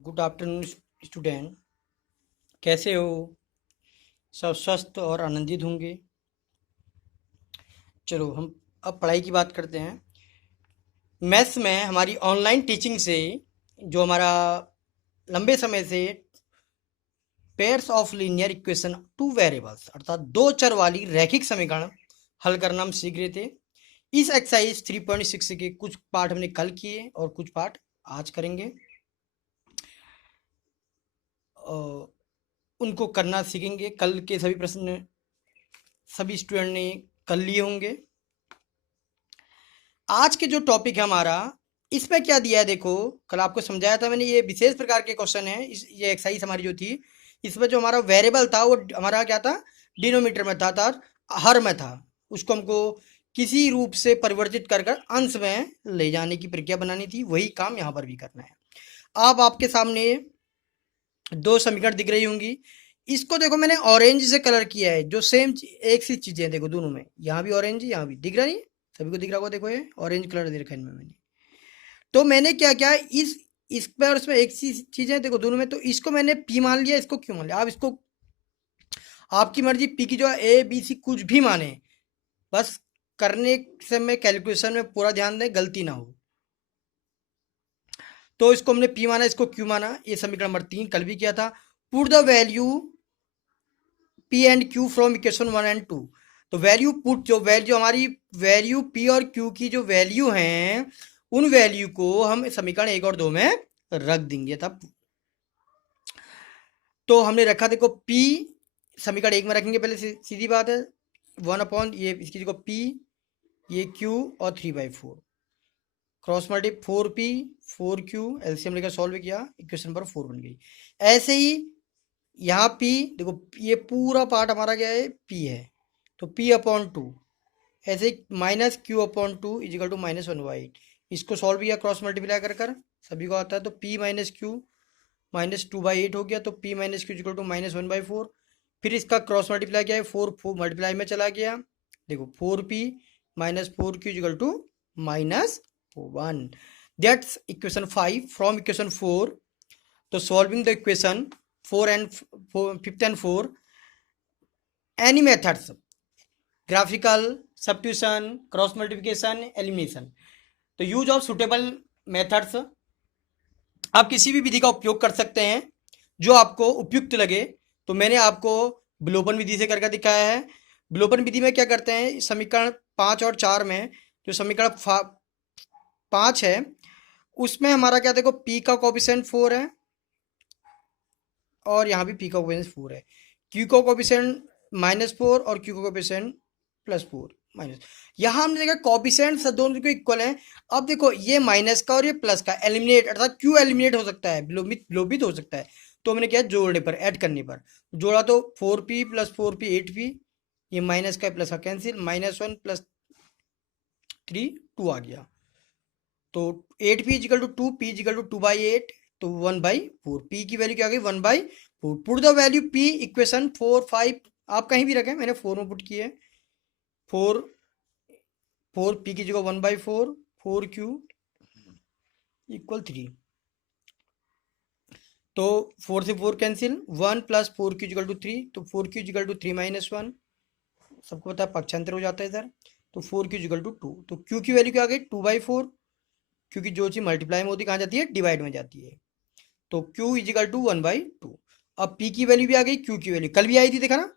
Good afternoon student. कैसे हो? सब स्वस्थ और आनंदित होंगे। चलो हम अब पढ़ाई की बात करते हैं। मैथ्स में हमारी ऑनलाइन टीचिंग से जो हमारा लंबे समय से pairs of linear equation two variables अर्थात दो चर वाली रैखिक समीकरण हल करना हम सीख रहे थे। इस एक्सरसाइज 3.6 के कुछ पार्ट हमने कल किए और कुछ पार्ट आज करेंगे। उनको करना सीखेंगे। कल के सभी प्रश्न सभी स्टूडेंट ने कर लिए होंगे। आज के जो टॉपिक है हमारा, इसमें क्या दिया है देखो। कल आपको समझाया था मैंने, ये विशेष प्रकार के क्वेश्चन है। ये एक्सरसाइज हमारी जो थी, इसमें जो हमारा वेरिएबल था वो हमारा क्या था, डिनोमीटर में था, हर में था। उसको हमको किसी रूप से परिवर्तित कर कर अंश में ले जाने की प्रक्रिया बनानी थी। वही काम यहाँ पर भी करना है। अब आपके सामने दो समीकरण दिख रही होंगी। इसको देखो मैंने ऑरेंज से कलर किया है, जो सेम एक सी चीजें हैं देखो दोनों में। यहाँ भी ऑरेंज, यहाँ भी दिख रहा नहीं? सभी को दिख रहा होगा। देखो ये ऑरेंज कलर दे रखा है इनमें मैंने। तो मैंने क्या किया, इस पे और इसमें एक सी चीजें देखो दोनों में, तो इसको मैंने पी मान लिया। इसको क्यों मान लिया? आप इसको आपकी मर्जी, पी की जो ए बी सी कुछ भी माने, बस करने समय कैलकुलेशन में पूरा ध्यान दें, गलती ना हो। तो इसको हमने पी माना, इसको क्यू माना। ये समीकरण नंबर 3 कल भी किया था। Put the value P and Q from equation 1 and 2। तो वैल्यू पुट, जो वैल्यू हमारी वैल्यू पी और क्यू की जो वैल्यू हैं, उन वैल्यू को हम समीकरण 1 और 2 में रख देंगे। तब तो हमने रखा, देखो पी समीकरण 1 में रखेंगे पहले, सीधी बात है। 1 अपॉन ये इसकी जगह पी, ये क्यू और 3/4 cross multi 4p 4q, LCM लेकर सॉल्व किया, इक्वेशन नंबर 4 बन गई। ऐसे ही यहाँ p देखो, ये पूरा पार्ट हमारा क्या है, p है, तो p/2। ऐसे ही -q/2 = -1/8। इसको सॉल्व किया क्रॉस मल्टीप्लाई कर कर, सभी को आता है। तो p - q -2/8 हो गया। तो p - q = -1/4। फिर इसका क्रॉस मल्टीप्लाई किया है, 4 मल्टीप्लाई में चला गया। देखो 4p - 4q = -1। That's equation 5 from equation 4। तो solving the equation 5th and 4, any methods, graphical, substitution, cross multiplication, elimination. तो यूज ऑफ सुटेबल मेथड्स, आप किसी भी विधि का उपयोग कर सकते हैं जो आपको उपयुक्त लगे। तो मैंने आपको विलोपन विधि से करके दिखाया है। विलोपन विधि में क्या करते हैं, समीकरण 5 और 4 में जो समीकरण 5 है, उसमें हमारा क्या, देखो p का कोफिशिएंट 4 है और यहाँ भी p का कोफिशिएंट 4 है। q का कोफिशिएंट -4 और q का कोफिशिएंट +4 माइनस। यहाँ हमने देखा कोफिशिएंट दोनों को इक्वल है। अब देखो ये माइनस का और ये प्लस का एलिमिनेट, अर्थात q एलिमिनेट हो सकता है, विलोपित हो सकता है। तो हमने क्या, जोड़ने पर, ऐड करने पर जोड़ा, तो 4p + 4p 8p, ये माइनस का प्लस का कैंसिल, -1 + 3 2 आ गया। तो 8p = 2, p = 2/8, तो 1/4। p की वैल्यू क्या आ गई, 1/4। Put the value p equation 4 5, आप कहीं भी रखें, मैंने 4 में पुट किए। 4 p की जगह 1/4, 4q = 3। तो 4 से 4 कैंसिल, 1 + 4q = 3, तो 4q = 3 - 1। सबको पता है पक्षांतर हो जाता है इधर। तो 4q = 2। तो q की वैल्यू क्या आ गई, 2/4, क्योंकि जो चीज़ मल्टीप्लाई में होती कहाँ जाती है, डिवाइड में जाती है। तो q = 1/2। अब p की वैल्यू भी आ गई, q की वैल्यू कल भी आई थी, देखा ना,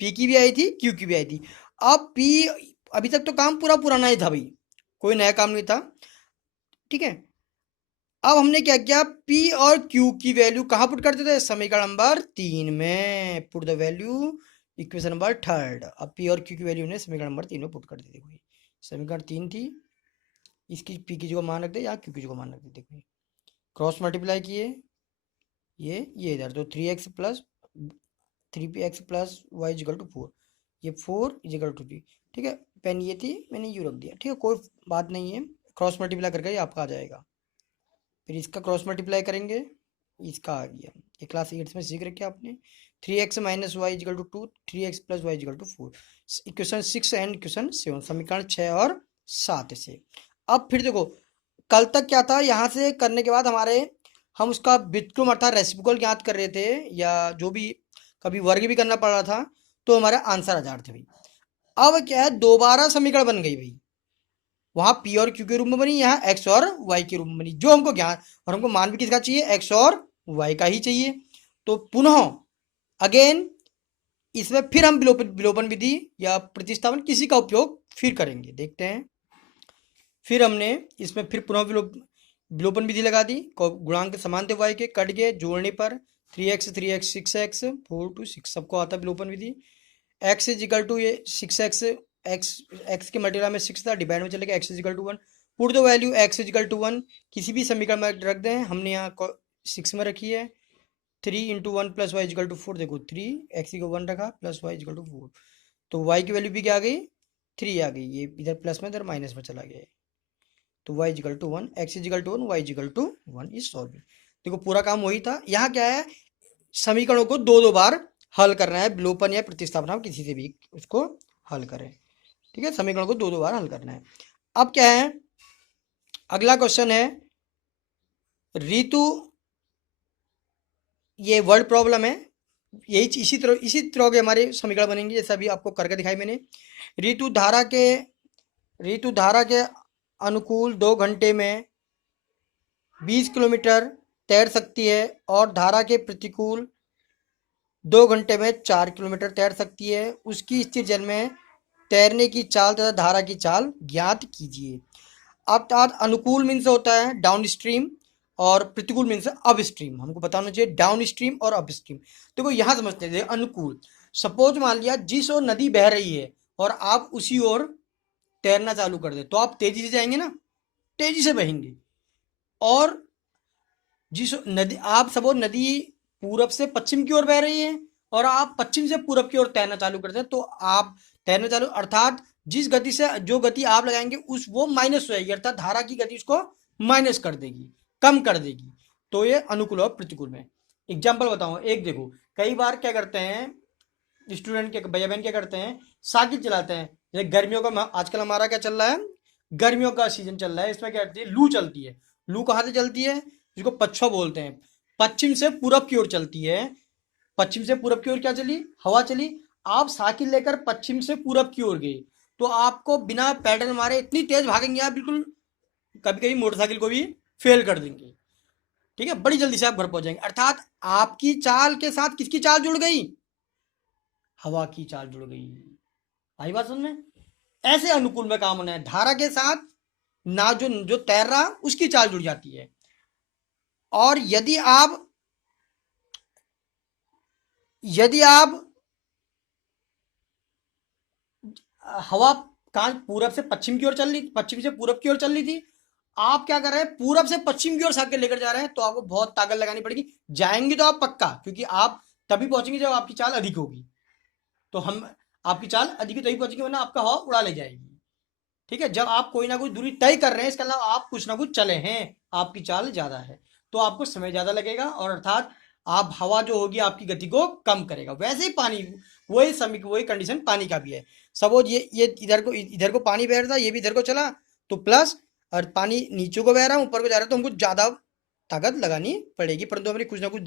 p की भी आई थी, q की भी आई थी। अब p, अभी तक तो काम पूरा पुराना ही था भाई, कोई नया काम नहीं था, ठीक है। अब हमने क्या किया, p और q की वैल्यू कहाँ पुट करते थे, समीकरण नंबर 3 में। Put the value equation number 3। अब p और q की वैल्यू ने समीकरण नंबर 3 में पुट कर दी। देखो समीकरण 3 थी, इसकी p की जगह मान रख दे या q की जगह मान रख दे। देखो क्रॉस मल्टीप्लाई किए, ये इधर, तो 3x + 3px + y = 4, ये 4 = 3, ठीक है। पेन ये थी, मैंने यू रख दिया, ठीक है, कोई बात नहीं है। क्रॉस मल्टीप्लाई करके ये आपका आ जाएगा। फिर इसका क्रॉस मल्टीप्लाई करेंगे, इसका आ गया। ये क्लास 8 में सीख रखे आपने। 3x - y = 2, 3x + y = 4, equation 6 and equation 7, समीकरण 6 और 7 से। अब फिर देखो, कल तक क्या था, यहाँ से करने के बाद हमारे हम उसका व्युत्क्रम अर्थात रेसिप्रोकल ज्ञात कर रहे थे, या जो भी कभी वर्ग भी करना पड़ रहा था, तो हमारा आंसर आ जाते भाई। अब क्या है, दोबारा समीकरण बन गई भाई, वहां पी और क्यू के रूप में बनी, यहाँ एक्स और वाई के रूप में बनी, जो हमको ज्ञान और हमको मान भी किसका चाहिए, एक्स और वाई का ही चाहिए। तो पुनः अगेन इसमें फिर हम विलोपन विधि या प्रतिस्थापन किसी का उपयोग फिर करेंगे, देखते हैं। फिर हमने इसमें फिर पुनः विलोपन विधि लगा दी, गुणांक समान थे वाई के, कट गए, जोड़ने पर 3x 3x 6x 4 to 6 सबको आता विलोपन विधि। x इज इक्वल टू ये 6x, x के मल्टीप्लाई में 6 था, डिवाइड में चले गया, x is equal to 1, put the value x is equal to 1 किसी भी समीकरण में रख दें, हमने यहाँ 6 में रखी है। 3 into 1 plus y is equal to 4, देखो 3 एक्स को 1 रखा प्लस वाई इजकल टू 4, तो वाई की वैल्यू भी क्या आ गई, 3 आ गई, ये इधर प्लस में इधर माइनस में चला गया, तो y is equal to 1, x is equal to 1, y is equal to 1 is solve. देखो पूरा काम वही था। यहाँ क्या है, समीकरणों को दो बार हल करना है, विलोपन या प्रतिस्थापन किसी से भी उसको हल करें, ठीक है, समीकरण को दो बार हल करना है। अब क्या है, अगला क्वेश्चन है ऋतु, ये वर्ड प्रॉब्लम है, यही इसी तरह के हमारे समीकरण बनेंगे जैसे अभी आपको करके दिखाई मैंने। ऋतु धारा के अनुकूल 2 घंटे में 20 किलोमीटर तैर सकती है और धारा के प्रतिकूल 2 घंटे में 4 किलोमीटर तैर सकती है। उसकी स्थिर जल में तैरने की चाल तथा धारा की चाल ज्ञात कीजिए। अर्थात अनुकूल मीन्स होता है डाउन स्ट्रीम और प्रतिकूल मीन्स अप स्ट्रीम, हमको बताना चाहिए डाउन स्ट्रीम और अप स्ट्रीम। देखो यहाँ समझते हैं, अनुकूल, सपोज मान लिया जिस ओर नदी बह रही है और आप उसी ओर तैरना चालू कर दे, तो आप तेजी से जाएंगे ना, तेजी से बहेंगे। और जिस नदी, आप सपोज नदी पूरब से पश्चिम की ओर बह रही है और आप पश्चिम से पूरब की ओर तैरना चालू करते हैं, तो आप तैरना चालू, अर्थात जिस गति से जो गति आप लगाएंगे उस वो माइनस हो जाएगी, अर्थात धारा की गति उसको माइनस कर देगी, कम कर देगी। तो ये अनुकूल और प्रतिकूल में एग्जाम्पल बताऊं, एक देखो, कई बार क्या करते हैं स्टूडेंट के भैया बहन, क्या करते हैं, साइकिल चलाते हैं, जैसे गर्मियों का आजकल हमारा क्या चल रहा है, गर्मियों का सीजन चल रहा है, इसमें क्या करती है, लू चलती है। लू कहाँ से चलती है, जिसको पछुआ बोलते हैं, पश्चिम से पूरब की ओर चलती है। पश्चिम से पूरब की ओर क्या चली, हवा चली, आप साइकिल लेकर पश्चिम से पूरब की ओर गए, तो आपको बिना पैडल मारे इतनी तेज भागेंगे आप, बिल्कुल कभी कभी मोटरसाइकिल को भी फेल कर देंगे, ठीक है, बड़ी जल्दी से आप घर पहुंच जाएंगे। अर्थात आपकी चाल के साथ किसकी चाल जुड़ गई, हवा की चाल जुड़ गई। आई बात समझ में, ऐसे अनुकूल में काम होना है, धारा के साथ ना जो तैर रहा उसकी चाल जुड़ जाती है। और यदि आप हवा कहां पूरब से पश्चिम की ओर चल रही, पश्चिम से पूरब की ओर चल रही थी, आप क्या कर रहे हैं, पूरब से पश्चिम की ओर साइकिल लेकर जा रहे हैं, तो आपको बहुत ताकत लगानी पड़ेगी। जाएंगे तो आप पक्का, क्योंकि आप तभी पहुंचेंगे जब आपकी चाल अधिक होगी, तो हम आपकी चाल अधिक तभी पहुंचेंगे, वरना आपका हवा उड़ा ले जाएगी, ठीक है। जब आप कोई ना कोई दूरी तय कर रहे हैं, इसके अलावा आप कुछ ना कुछ चले हैं, आपकी चाल ज्यादा है, तो आपको समय ज्यादा लगेगा, और अर्थात आप हवा जो होगी आपकी गति को कम करेगा। वैसे ही पानी, वही कंडीशन पानी का भी है। सपोज ये इधर को पानी बह रहा था, ये भी इधर को चला, तो प्लस, और पानी नीचे को बह रहा है ऊपर को जा रहा है, तो हमको ज्यादा ताकत लगानी पड़ेगी, परंतु हमने कुछ ना कुछ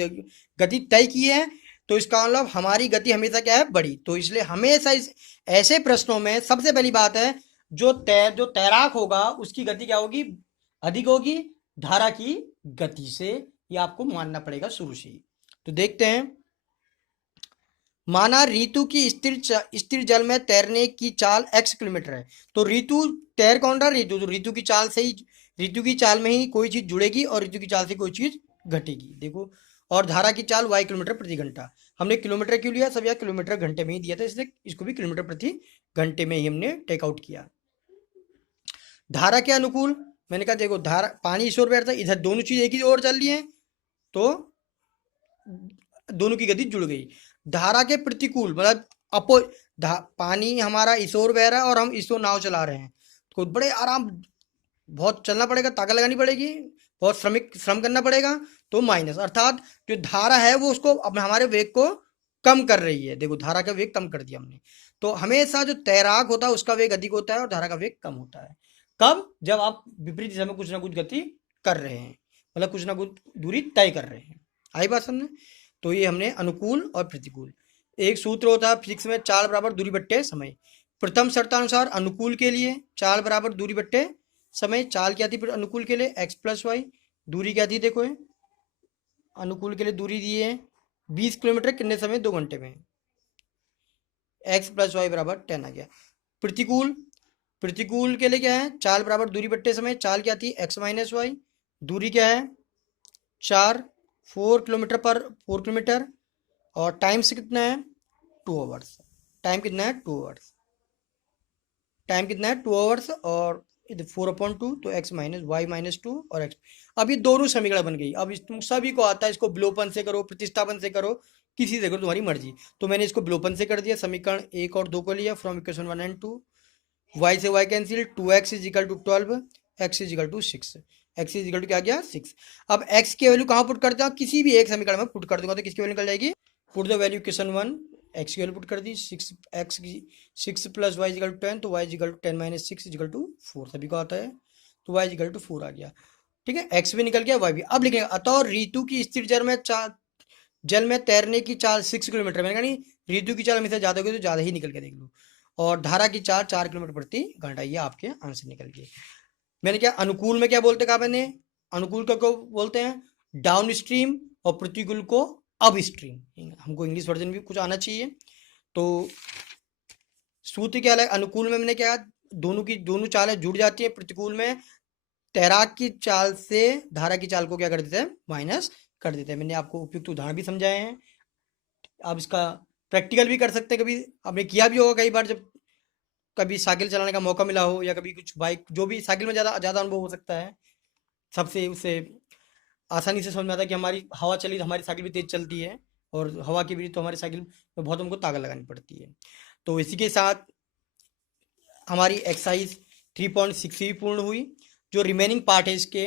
गति तय की है, तो इसका मतलब हमारी गति हमेशा क्या है, बड़ी। तो इसलिए हमेशा ऐसे प्रश्नों में सबसे पहली बात है, जो तैराक होगा उसकी गति क्या होगी, अधिक होगी धारा की गति से, ये आपको मानना पड़ेगा शुरू से ही। तो देखते हैं, माना ऋतु की स्थिर जल में तैरने की चाल x किलोमीटर है, तो ऋतु तैर कौन रहा, ऋतु, तो ऋतु की चाल से ही, ऋतु की चाल में ही कोई चीज जुड़ेगी और ऋतु की चाल से कोई चीज घटेगी, देखो। और धारा की चाल y किलोमीटर प्रति घंटा, हमने किलोमीटर क्यों लिया, सब यार किलोमीटर घंटे में ही दिया था, इसलिए इसको भी किलोमीटर प्रति घंटे में ही हमने टेकआउट किया। धारा के अनुकूल, मैंने कहा देखो धारा, पानी इस ओर बैठता है, इधर दोनों चीज एक ही ओर चल रही है, तो दोनों की गति जुड़ गई। धारा के प्रतिकूल मतलब पानी हमारा इस ओर बह रहा है और हम इस ओर नाव चला रहे हैं, तो बड़े आराम, बहुत चलना पड़ेगा, ताकत लगानी पड़ेगी, बहुत श्रम करना पड़ेगा, तो माइनस, अर्थात जो धारा है वो उसको अपने हमारे वेग को कम कर रही है। देखो धारा का वेग कम कर दिया हमने, तो हमेशा जो तैराक होता है उसका वेग अधिक होता है और धारा का वेग कम होता है। कब, जब आप विपरीत दिशा में कुछ ना कुछ गति कर रहे हैं, मतलब कुछ ना कुछ दूरी तय कर रहे हैं। आई बात समझ? तो ये हमने अनुकूल और प्रतिकूल। एक सूत्र होता है फिजिक्स में, चाल बराबर दूरी बट्टे समय। प्रथम शर्तानुसार अनुकूल के लिए चाल बराबर दूरी बट्टे समय। चाल क्या थी फिर अनुकूल के लिए? X plus y. दूरी क्या थी देखो, ये अनुकूल के लिए दूरी दी है 20 किलोमीटर, कितने समय? 2 घंटे में। एक्स प्लस वाई बराबर 10 आ गया। प्रतिकूल, प्रतिकूल के लिए क्या है? चाल बराबर दूरी बट्टे समय। चाल क्या थी? X minus y. दूरी क्या है? 4, 4 किलोमीटर पर 4 किलोमीटर। और टाइम से कितना है? 2 आवर्स। टाइम कितना है? 2 आवर्स। टाइम कितना है? 2 आवर्स। और 4/2, तो एक्स माइनस वाई माइनस 2 और एक्स। अब ये दोनों समीकरण बन गई। अब तुम सभी को आता है, इसको विलोपन से करो, प्रतिस्थापन से करो, किसी से करो, तुम्हारी मर्जी। तो मैंने इसको विलोपन से कर दिया, समीकरण 1 और 2 को लिया फ्रॉम इक्वेशन 1 एंड 2। वाई से y cancel, 2x is equal to 12, x is equal to 6। X is equal to क्या गया? 6। अब एक्स की वैल्यू कहाँ पुट करते हैं? किसी भी एक समीकरण में पुट कर दूंगा तो किसकी वैल्यू निकल जाएगी? Put the value equation 1, x की वैल्यू पुट कर दी, 6x की 6 प्लस वाई इजिकल टू 10, तो y is equal to 10 minus 6 is equal to 4, सभी को आता है। तो वाई इजिकल टू 4 आ गया। ठीक है, एक्स भी निकल गया, वाई भी। अब लिखेंगे अतः ऋतु की स्थिर जल में तैरने की चाल 6 किलोमीटर। मैंने कहा नहीं, ऋतु की चाल हमेशा ज़्यादा होगी तो ज़्यादा ही निकल के देख लो। और धारा की चाल 4 किलोमीटर प्रति घंटा, ये आपके आंसर निकल गए। मैंने क्या अनुकूल में क्या बोलते कहा मैंने? अनुकूल को बोलते हैं डाउन स्ट्रीम और प्रतिकूल को अप स्ट्रीम। हमको इंग्लिश वर्जन भी कुछ आना चाहिए। तो सूत्र क्या है अनुकूल में? मैंने क्या, दोनों चालें जुड़ जाती है। प्रतिकूल में तैराक की चाल से धारा की चाल को क्या कर देते हैं? माइनस कर देते हैं। मैंने आपको उपयुक्त उदाहरण भी समझाए हैं। आप इसका प्रैक्टिकल भी कर सकते हैं। कभी आपने किया भी होगा, कई बार जब कभी साइकिल चलाने का मौका मिला हो, या कभी कुछ बाइक, जो भी साइकिल में ज़्यादा ज़्यादा अनुभव हो सकता है सबसे, उससे आसानी से समझ में आता है कि हमारी हवा चली तो हमारी साइकिल भी तेज़ चलती है, और हवा की भी तो हमारी साइकिल में बहुत हमको ताकत लगानी पड़ती है। तो इसी के साथ हमारी एक्सरसाइज 3.6 भी पूर्ण हुई। जो रिमेनिंग पार्ट है इसके